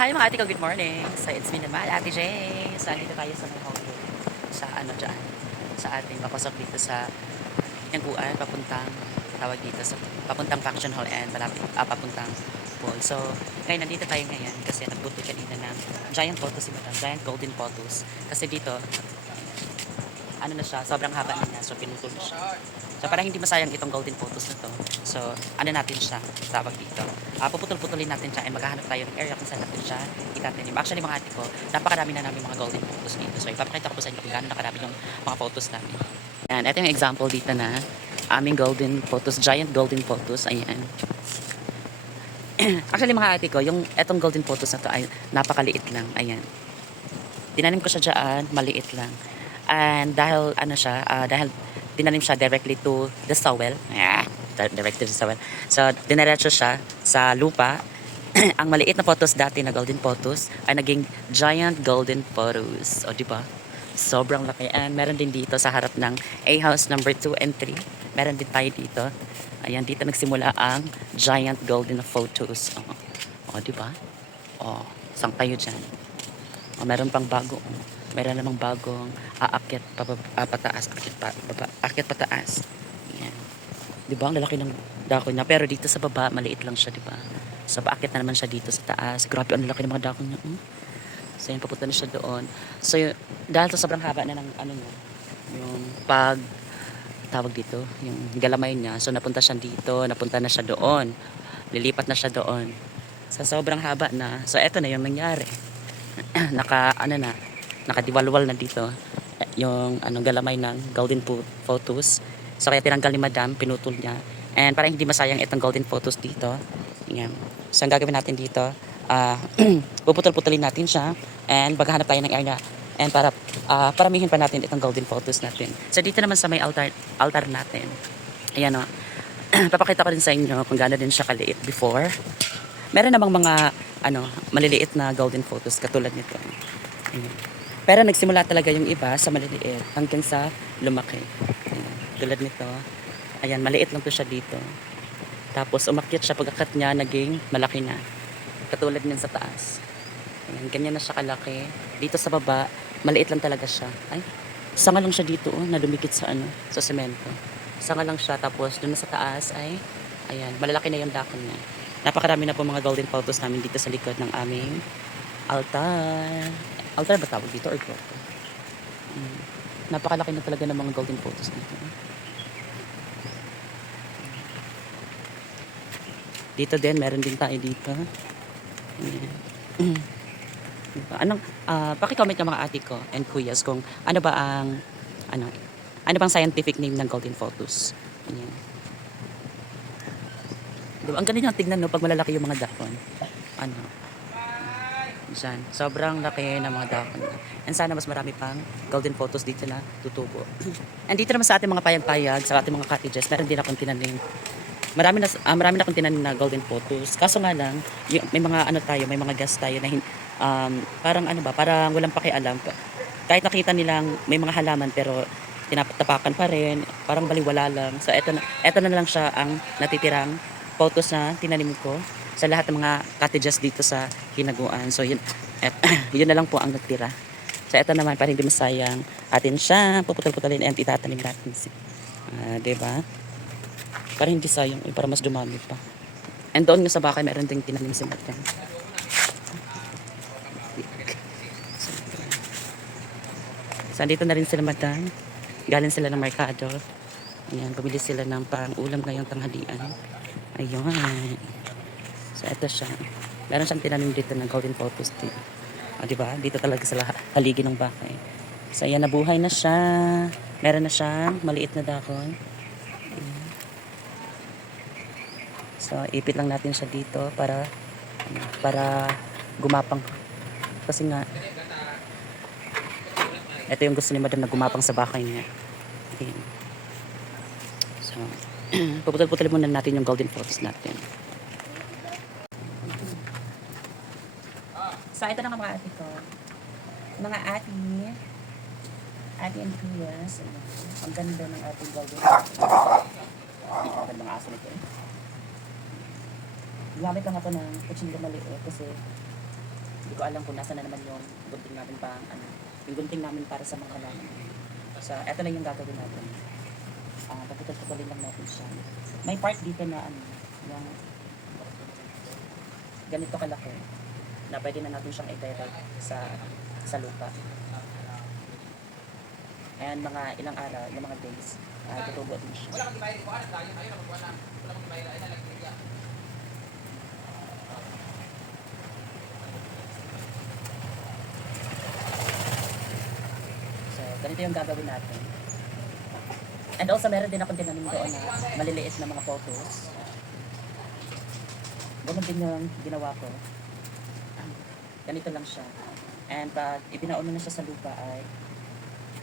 Hi mga ate ko, good morning. So it's me naman, Ate Jay. So dito tayo sa may home sa ano dyan, sa ating papasok dito sa Yangguan, papuntang tawag dito sa papuntang function hall and papuntang pool. So ngayon nandito tayo ngayon kasi nagbuto kanina ng giant photos si Madam, giant golden photos. Kasi dito ano na siya, sobrang haba na niya, so pinutol na siya. So para hindi masayang itong golden photos na to, so ano natin siya, tawag dito. Puputol-putulin natin siya and maghahanap tayo ng area kung saan natin siya itatanim. Actually mga ate ko, napakarami na namin mga golden photos dito. So ipapakita ko po sa inyo kung gaano nakarami yung mga photos namin. And ito yung example dito na aming golden photos, giant golden photos. Ayan. Actually mga ate ko, yung etong golden photos na to ay napakaliit lang. Ayan. Tinanim ko siya dyan, maliit lang. And dahil ano siya, dahil tinanim siya directly to the soil. Directly to the soil. So, diniretso siya sa lupa. Ang maliit na photos dati na golden photos ay naging giant golden photos. O, di ba? Sobrang laki. And meron din dito sa harap ng A house number 2 and 3. Meron din tayo dito. Ayan, dito nagsimula ang giant golden photos. O, di ba? O, sang tayo dyan. O, meron pang bago. Meron namang bagong aakyat pataas, akyat pataas. Yan. 'Di ba? Ang lalaki ng dako niya, pero dito sa baba maliit lang siya, 'di ba? So paakyat na naman siya dito sa taas. Grabe ang lalaki ng mga dako niya. So yan, papunta na siya doon. So dahil sa sobrang haba na ng ano niya, yung tawag dito, yung galamay niya. So napunta siya dito, napunta na siya doon. Lilipat na siya doon. Sa sobrang haba na. So eto na yung nangyari. Nakadiwalwal na dito yung galamay ng golden photos. So kaya tinanggal ni Madam, pinutol niya. And para hindi masayang itong golden photos dito. Yan. So ang gagawin natin dito, puputol-putulin natin siya and maghahanap tayo ng area and para paramihin pa natin itong golden photos natin. So dito naman sa may altar natin. Ayan o. Papakita ko rin sa inyo kung gaano din siya kaliit before. Meron namang mga maliliit na golden photos katulad nito. Ayan. Pero nagsimula talaga yung iba sa maliliit hanggang sa lumaki. Ayan. Tulad nito. Ayan, maliit lang to siya dito. Tapos umakyat siya, pagkakat niya, naging malaki na. Katulad niyan sa taas. Ayan, ganyan na siya kalaki. Dito sa baba, maliit lang talaga siya. Ay, sanga lang siya dito, na dumikit sa sa semento. Sanga lang siya, tapos doon sa taas ay, ayan, malalaki na yung dako niya. Napakarami na po mga golden photos namin dito sa likod ng aming altar. Altar ba tawag dito or grotto? Napakalaki na talaga ng mga golden photos dito. Dito din, meron din tayo dito. Paki-comment ng mga ate ko and kuyas kung ano bang scientific name ng golden photos. Ayan. Diba? Ang ganda niyang tignan, no, pag malalaki yung mga dahon. Diyan. Sobrang laki ng mga dahon. And sana mas marami pang golden photos dito na tutubo. And dito naman sa ating mga payag-payag, sa ating mga cottages, meron din akong tinanim. Marami na akong tinanim na golden photos. Kaso nga lang, may mga may mga guest tayo na parang walang pakialam. Kahit nakita nilang may mga halaman pero tinatapakan pa rin, parang baliwala lang. So eto na lang siya ang natitirang photos na tinanim ko sa lahat ng mga cottages dito sa Hinaguan. So yun na lang po ang nagtira. So eto naman, para hindi masayang atin siya puputol-putulin and itatanim natin. Diba? Para hindi sayang, para mas dumami pa. And doon nga sa bakay, meron ding tinanim si Madam. So dito na rin sila Madam. Galing sila ng merkado. Ayan, bumili sila ng pang-ulam ngayong tanghalian. Ayun. So, ito siya. Meron siyang tinanim dito ng golden photos dito. Diba? Dito talaga sa haligi ng bakay. So, ayan, nabuhay na siya. Meron na siyang maliit na dahon. So, ipit lang natin siya dito para gumapang. Kasi nga, ito yung gusto ni Madam na gumapang sa bakay niya. Ayan. So, puputol-putulin muna natin yung golden photos natin. So, ito na nga mga ate ko. Mga ate and kuyas. Ang ganda ng ating golden photos. Ang ganda ng aso nito. Gamit lang ako ng kutsilyo maliit kasi ko alam kung nasa na naman yung gunting namin pang ano, yung gunting namin para sa mga halaman. So, eto lang yung gagawin natin. Paputol-putulin lang natin siya. May part dito na ano, yung ganito kalaki na pwede na natin siyang i-direct sa lupa. And mga ilang araw, ilang mga days, tutubo din siya. So, ganito yung gagawin natin. And also, meron din akong tinanim doon na maliliit na mga photos. Ganun din yung ginawa ko. Ganito lang siya. And pag ibinaon na siya sa lupa ay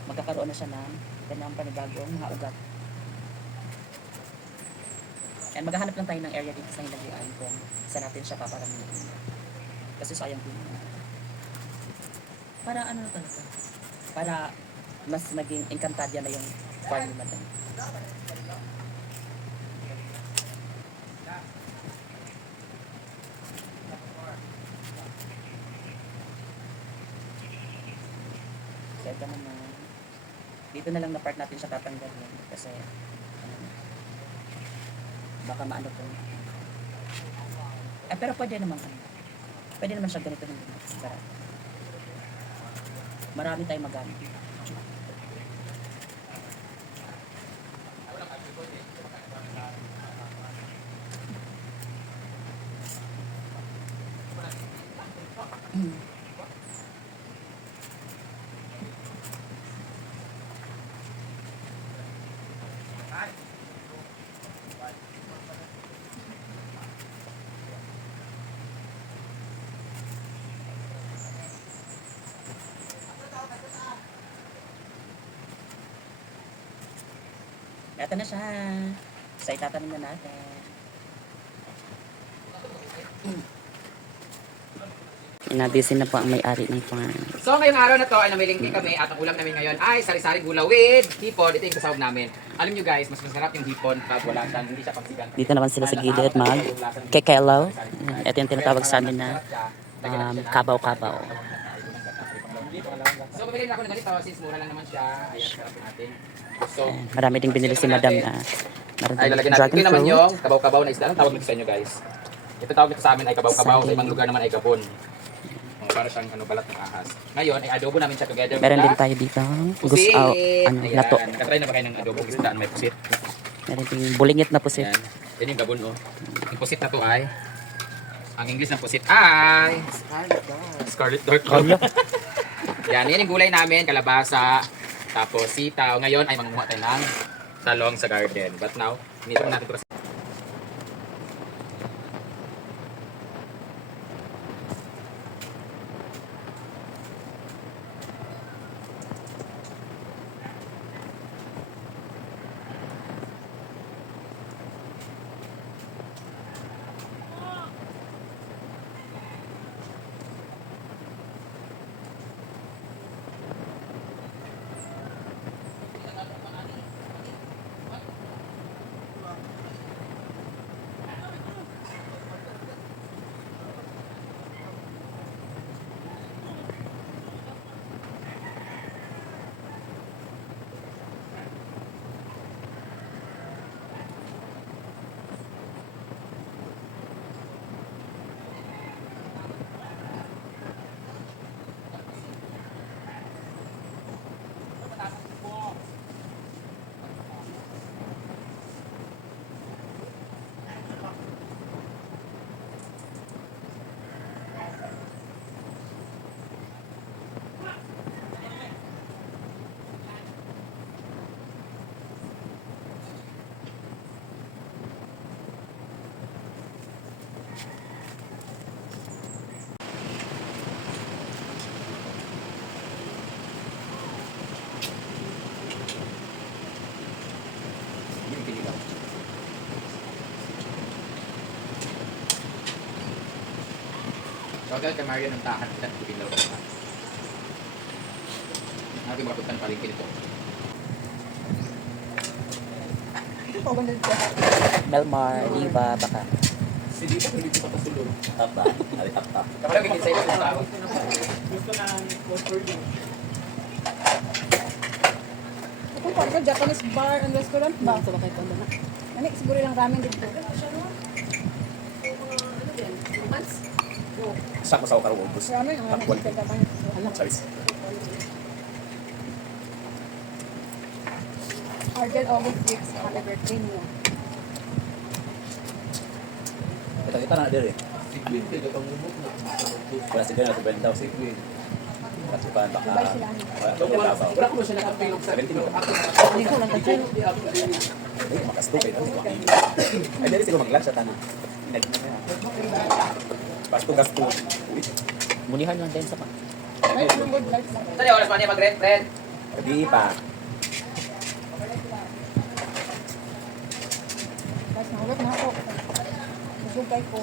magkakaroon na siya ng ganyang panibagong mga ugat. And maghahanap lang tayo ng area dito sa hinaguan kung saan natin siya paparamihin. Kasi sayang din. Para ano na talaga? Para mas maging engkantadya na yung farm ni Madam. So ito naman. Dito na lang na part natin siya tatanggalin kasi baka maano po. Pero pwede naman pwede naman siya ganito ng para marami tayong magamit. Ito na siya. So, itatanim na natin. Inabisin na po ang may-ari ng farm. So ngayong araw na to ay namilingki kami at ang ulam namin ngayon ay sari-sari gula with hipon. Ito yung kasawag namin. Alam nyo guys, mas masarap yung hipon pag wala siyang, hindi siya pagsigan. Dito naman sila sa gilid kekelaw. Ito yung tinatawag sa amin na kabaw-kabaw. So bumili na ako ng ganito since mura lang naman siya. Ayan, sarapin natin. So, Marami ding binili si Madam na ay lalagyan natin. Ito naman yung kabaw-kabaw na isda. Anong tawag nito sa inyo guys? Ito tawag nito sa amin ay kabaw-kabaw. Sa ibang lugar naman ay gabon. Para siyang balat ng ahas. Ngayon ay adobo namin siya together. Meron din tayo dito. Pusit! Lato. Nakatry na ba kayo ng adobo isda na may pusit? Meron din bulingit na pusit. Yan. Yan yung gabon oh. Yung pusit na to ay ang English ng pusit ay Scarlet Dark. Yan yung gulay namin, kalabasa, tapos sitaw. Ngayon ay mangunguha tayo ng talong sa garden. But now, nito natin ito. Hotel kay Maria ng tahan at Bilaw. Nabi makapuntan palengke nito. Belmar, Diva, baka. Si Diva hindi pa pasulong. Tapa, ali tapa. Kapag naging sa iyo ng tao. Ito po, ito Japanese bar and restaurant ba? Sa bakit ano na? Ano, siguro lang ramen dito. Sa masaw karo ubos. Ramen, ang ano, Takwan. sa Japanese. Charis. Argel August 6, happy birthday niyo. Kita na dire. Wala si Gana, subend daw si kasi pa baka. Dubai sila. Wala ko siya nakapilog sa 70 no. Hindi ko lang kasi. Ay, makasto kay dati ko. Ay, dali siguro mag-lunch sa tanan. Inagin na kaya. Gasto. Uy, Munihan lang din sa pa. Right, yung good life lang. Saan yung oras pa niya mag-rent, friend? di pa. Guys, nahulog na ako. Busog kayo po.